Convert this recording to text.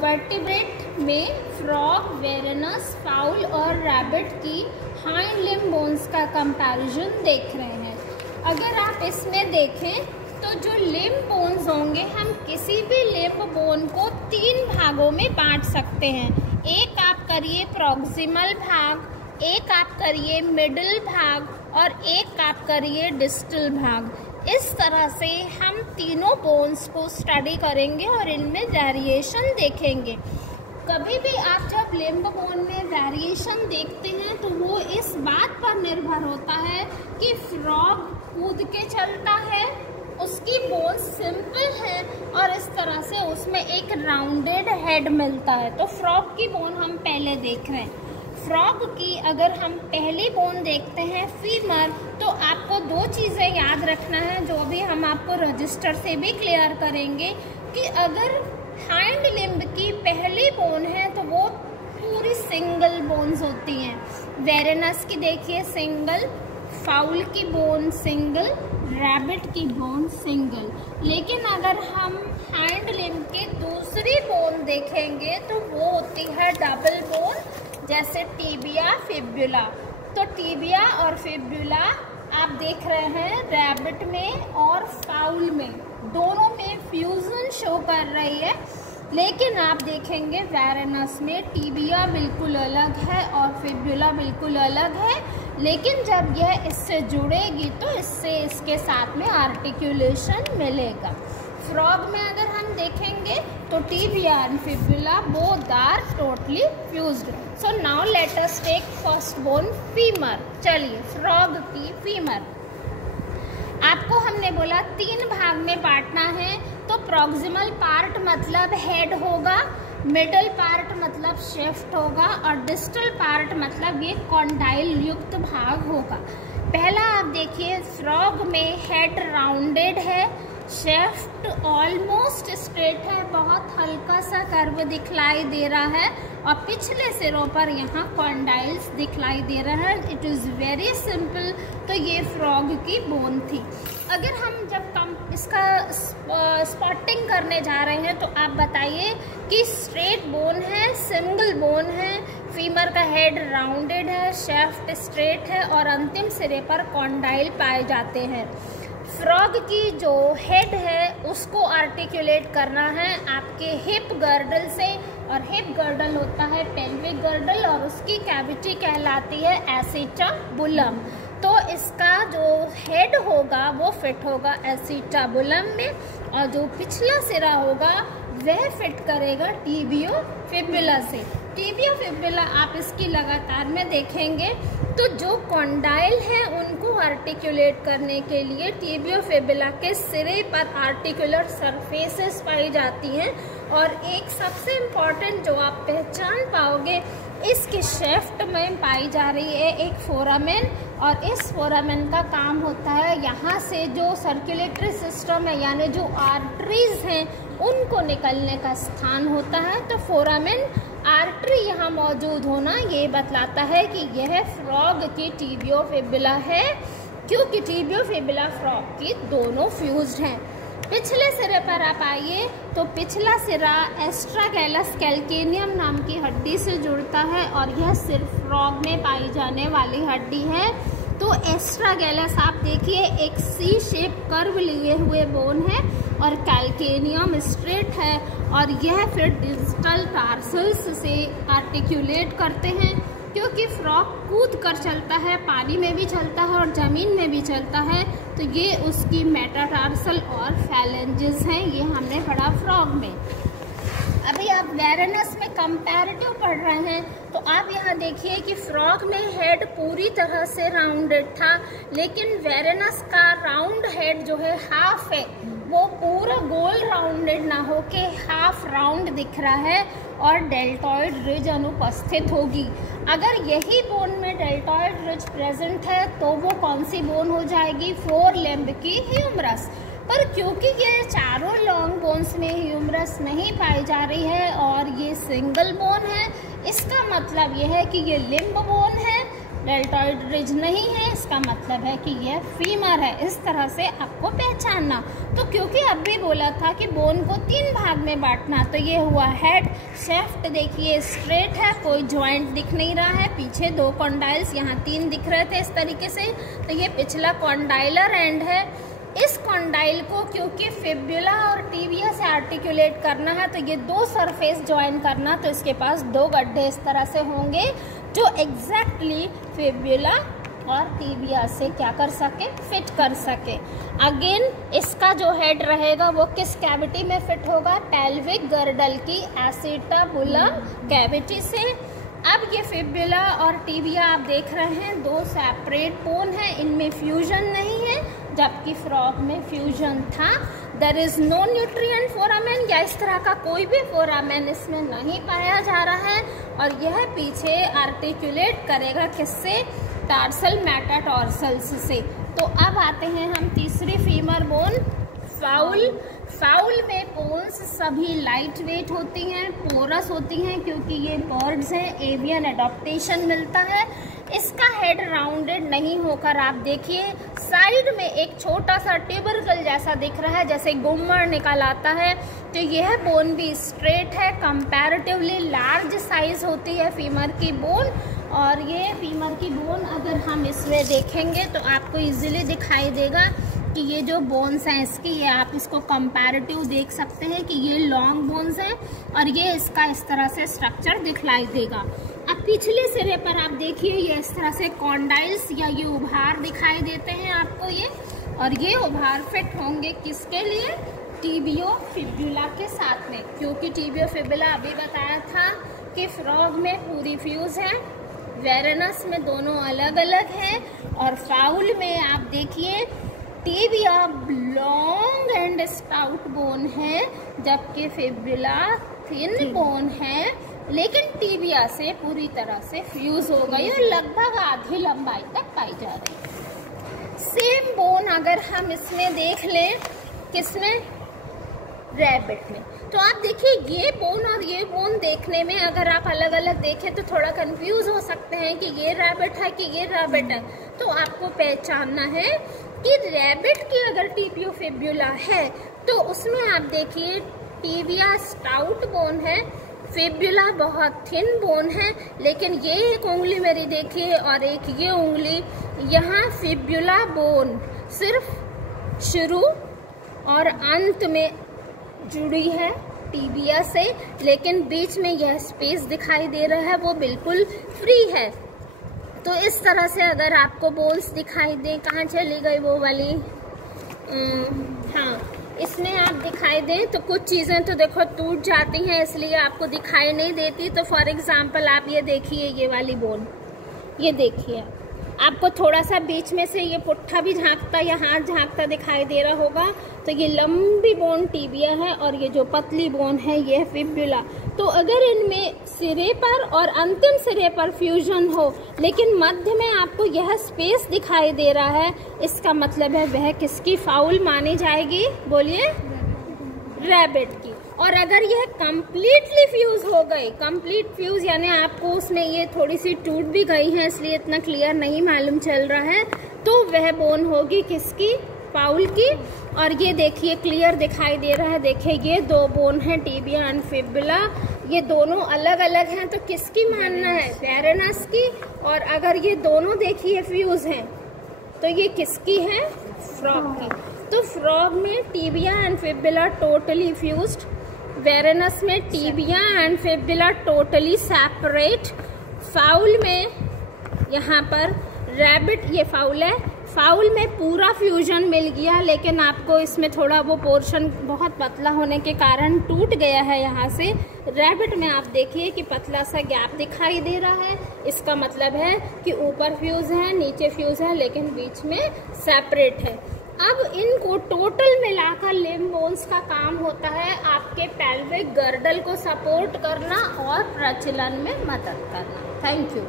Vertebrate में frog, वेरेनस, foul और rabbit की हाइंड लिम्ब बोन्स का कंपैरिजन देख रहे हैं। अगर आप इसमें देखें तो जो लिम्ब बोन्स होंगे, हम किसी भी लिम्ब बोन को 3 भागों में बांट सकते हैं। एक आप करिए प्रॉक्सिमल भाग, एक आप करिए मिडिल भाग और एक आप करिए डिस्टल भाग। इस तरह से हम तीनों बोन्स को स्टडी करेंगे और इनमें वेरिएशन देखेंगे। कभी भी आप जब लिम्ब बोन में वेरिएशन देखते हैं तो वो इस बात पर निर्भर होता है कि फ्रॉग कूद के चलता है, उसकी बोन सिंपल है और इस तरह से उसमें एक राउंडेड हेड मिलता है। तो फ्रॉग की बोन हम पहले देख रहे हैं। फ्रॉग की अगर हम पहली बोन देखते हैं फीमर, तो आपको 2 चीज़ें याद रखना है जो भी हम आपको रजिस्टर से भी क्लियर करेंगे कि अगर हाइंड लिम्ब की पहली बोन है तो वो पूरी सिंगल बोन्स होती हैं। वेरेनस की देखिए सिंगल, फाउल की बोन सिंगल, रैबिट की बोन सिंगल। लेकिन अगर हम हाइंड लिम्ब की दूसरी बोन देखेंगे तो वो होती है डबल बोन, जैसे टीबिया, फिब्युला। तो टीबिया और फिब्युला आप देख रहे हैं रैबिट में और फाउल में, दोनों में फ्यूजन शो कर रही है। लेकिन आप देखेंगे वेरेनस में टीबिया बिल्कुल अलग है और फिब्युला बिल्कुल अलग है। लेकिन जब यह इससे जुड़ेगी तो इससे इसके साथ में आर्टिकुलेशन मिलेगा। फ्रॉग में अगर हम देखेंगे तो tibia and fibula both are totally fused. So now let us take first bone femur. चलिए फ्रॉग की फीमर, आपको हमने बोला 3 भाग में बांटना है। तो प्रॉक्सिमल पार्ट मतलब हेड होगा, मिडल पार्ट मतलब शेफ्ट होगा और डिस्टल पार्ट मतलब ये कॉन्डाइल युक्त भाग होगा। पहला आप देखिए फ्रॉग में हेड राउंडेड है, शेफ्ट ऑलमोस्ट स्ट्रेट है, बहुत हल्का सा कर्व दिखलाई दे रहा है और पिछले सिरों पर यहाँ कॉन्डाइल्स दिखलाई दे रहा है। It is very simple. तो ये फ्रॉग की बोन थी। अगर हम जब इसका स्पॉटिंग करने जा रहे हैं तो आप बताइए कि स्ट्रेट बोन है, सिंगल बोन है, फीमर का हेड राउंडेड है, शेफ्ट स्ट्रेट है और अंतिम सिरे पर कॉन्डाइल पाए जाते हैं। फ्रॉग की जो हेड है उसको आर्टिकुलेट करना है आपके हिप गर्डल से, और हिप गर्डल होता है पेल्विक गर्डल और उसकी कैविटी कहलाती है एसिटाबुलम। तो इसका जो हेड होगा वो फिट होगा एसिटाबुलम में और जो पिछला सिरा होगा वह फिट करेगा टिबियो फिब्युला से। टिबियो फिब्युला आप इसकी लगातार में देखेंगे तो जो कॉन्डाइल है उनको आर्टिकुलेट करने के लिए टिबियो फिब्युला के सिरे पर आर्टिकुलर सरफेसेस पाई जाती हैं। और एक सबसे इम्पॉर्टेंट जो आप पहचान पाओगे, इसके शेफ्ट में पाई जा रही है एक फोरामेन और इस फोरामेन का काम होता है यहाँ से जो सर्कुलेटरी सिस्टम है यानी जो आर्टरीज हैं उनको निकलने का स्थान होता है। तो फोरामेन आर्टरी यहाँ मौजूद होना ये बतलाता है कि यह फ्रॉग की टिबियो फिब्युला है, क्योंकि टिबियो फिब्युला फ्रॉग की दोनों फ्यूज्ड हैं। पिछले सिरे पर आप आइए तो पिछला सिरा एस्ट्रागैलस कैल्केनियम नाम की हड्डी से जुड़ता है और यह सिर्फ फ्रॉग में पाई जाने वाली हड्डी है। तो एस्ट्रागैलस आप देखिए एक सी शेप कर्व लिए हुए बोन है और कैल्केनियम स्ट्रेट है और यह फिर डिस्टल टार्सल्स से आर्टिकुलेट करते हैं। क्योंकि फ्रॉग कूद कर चलता है, पानी में भी चलता है और ज़मीन में भी चलता है, तो ये उसकी मेटाटार्सल और फैलेंजेस हैं, ये हमने पढ़ा फ्रॉग में। अभी आप वेरेनस में कंपैरेटिव पढ़ रहे हैं तो आप यहाँ देखिए कि फ्रॉग में हेड पूरी तरह से राउंडेड था, लेकिन वेरेनस का राउंड हेड जो है हाफ है, वो पूरा गोल राउंडेड ना होके हाफ राउंड दिख रहा है और डेल्टॉइड रिज अनुपस्थित होगी। अगर यही बोन में डेल्टॉइड रिज प्रेजेंट है तो वो कौन सी बोन हो जाएगी? 4 लिम्ब की ह्यूमरस। पर क्योंकि ये चारों लॉन्ग बोन्स में ह्यूमरस नहीं पाई जा रही है और ये सिंगल बोन है, इसका मतलब ये है कि ये लिम्ब बोन है। डेल्टॉइड रिज नहीं है, इसका मतलब है कि यह फीमर है। इस तरह से आपको पहचानना। तो क्योंकि अभी बोला था कि बोन को 3 भाग में बांटना, तो ये हुआ हेड। शेफ्ट देखिए स्ट्रेट है, कोई जॉइंट दिख नहीं रहा है। पीछे 2 कॉन्डाइल्स, यहाँ 3 दिख रहे थे इस तरीके से, तो ये पिछला कॉन्डाइलर एंड है। इस कॉन्डाइल को क्योंकि फिब्युला और टिबिया से आर्टिकुलेट करना है, तो ये 2 सरफेस ज्वाइन करना, तो इसके पास 2 गड्ढे इस तरह से होंगे जो एग्जैक्टली फिब्युला और टिबिया से क्या कर सके, फिट कर सके। अगेन इसका जो हेड रहेगा वो किस कैविटी में फिट होगा, पेल्विक गर्डल की एसिटाबुलम कैविटी से। अब ये फिब्युला और टिबिया आप देख रहे हैं 2 सेपरेट बोन है, इनमें फ्यूजन नहीं है, जबकि फ्रॉग में फ्यूजन था। There is no nutrient foramen, या इस तरह का कोई भी फोरामेन इसमें नहीं पाया जा रहा है। और यह पीछे आर्टिकुलेट करेगा किससे, टार्सल मेटाटार्सल्स से। तो अब आते हैं हम तीसरी फीमर बोन, फाउल। फाउल में बोन्स सभी लाइट वेट होती हैं, पोरस होती हैं, क्योंकि ये बर्ड्स हैं, एवियन एडॉप्टेशन मिलता है। इसका हेड राउंडेड नहीं होकर आप देखिए साइड में एक छोटा सा ट्यूबरकल जैसा दिख रहा है, जैसे गुम्मर निकल आता है। तो यह बोन भी स्ट्रेट है, कंपैरेटिवली लार्ज साइज होती है फीमर की बोन। और ये फीमर की बोन अगर हम इसमें देखेंगे तो आपको इजीली दिखाई देगा कि ये जो बोन्स हैं इसकी, ये आप इसको कंपैरेटिव देख सकते हैं कि ये लॉन्ग बोन्स हैं और ये इसका इस तरह से स्ट्रक्चर दिखलाई देगा। अब पिछले सिरे पर आप देखिए ये इस तरह से कॉन्डाइल्स या ये उभार दिखाई देते हैं आपको ये, और ये उभार फिट होंगे किसके लिए, टिबियो फिब्युला के साथ में, क्योंकि टिबियो फिब्युला अभी बताया था कि फ्रॉग में पूरी फ्यूज है, वेरेनस में दोनों अलग अलग हैं, और फाउल में आप देखिए tibia long and stout bone है, जबकि फिब्युला थिन बोन है, लेकिन टिबिया से पूरी तरह से फ्यूज हो गई और लगभग आधी लंबाई तक पाई जा रही है। सेम बोन अगर हम इसमें देख लें, किसमें, रैबिट में, तो आप देखिए ये बोन और ये बोन देखने में अगर आप अलग अलग देखें तो थोड़ा कंफ्यूज हो सकते हैं कि ये रैबिट है कि ये रैबिट है। तो आपको पहचानना है कि रैबिट की अगर टिबियो फिब्युला है तो उसमें आप देखिए टिबिया स्टाउट बोन है, फिब्युला बहुत थिन बोन है, लेकिन ये एक उंगली मेरी देखिए और एक ये उंगली, यहाँ फिब्युला बोन सिर्फ शुरू और अंत में जुड़ी है टिबिया से, लेकिन बीच में यह स्पेस दिखाई दे रहा है वो बिल्कुल फ्री है। तो इस तरह से अगर आपको बोन्स दिखाई दे, कहाँ चली गई वो वाली, हाँ इसमें आप दिखाई दें तो कुछ चीज़ें तो देखो टूट जाती हैं इसलिए आपको दिखाई नहीं देती। तो फॉर एग्जांपल आप ये देखिए ये वाली बोन, ये देखिए आपको थोड़ा सा बीच में से ये पुट्ठा भी झांकता या हाथ झांकता दिखाई दे रहा होगा। तो ये लंबी बोन टिबिया है और ये जो पतली बोन है ये फिब्युला। तो अगर इनमें सिरे पर और अंतिम सिरे पर फ्यूजन हो लेकिन मध्य में आपको यह स्पेस दिखाई दे रहा है, इसका मतलब है वह किसकी फाउल मानी जाएगी, बोलिए, रैबिट की। और अगर यह कंप्लीटली फ्यूज हो गई, कंप्लीट फ्यूज यानी आपको उसमें ये थोड़ी सी टूट भी गई है इसलिए इतना क्लियर नहीं मालूम चल रहा है, तो वह बोन होगी किसकी, फाउल की। और ये देखिए क्लियर दिखाई दे रहा है, देखिए ये 2 बोन है टिबिया एंड फिब्युला, ये दोनों अलग अलग हैं तो किसकी मानना है, वेरेनस की। और अगर ये दोनों देखिए फ्यूज हैं तो ये किसकी है, फ्रॉग की। तो फ्रॉग में tibia and fibula totally fused, Varanus में tibia and fibula totally separate, fowl में यहाँ पर रैबिट, ये फाउल है, फाउल में पूरा फ्यूजन मिल गया लेकिन आपको इसमें थोड़ा वो पोर्शन बहुत पतला होने के कारण टूट गया है यहाँ से। रैबिट में आप देखिए कि पतला सा गैप दिखाई दे रहा है, इसका मतलब है कि ऊपर फ्यूज है नीचे फ्यूज है लेकिन बीच में सेपरेट है। अब इनको टोटल मिलाकर लिम्ब बोन्स का काम होता है आपके पेल्विक गर्डल को सपोर्ट करना और प्रचलन में मदद करना। Thank you.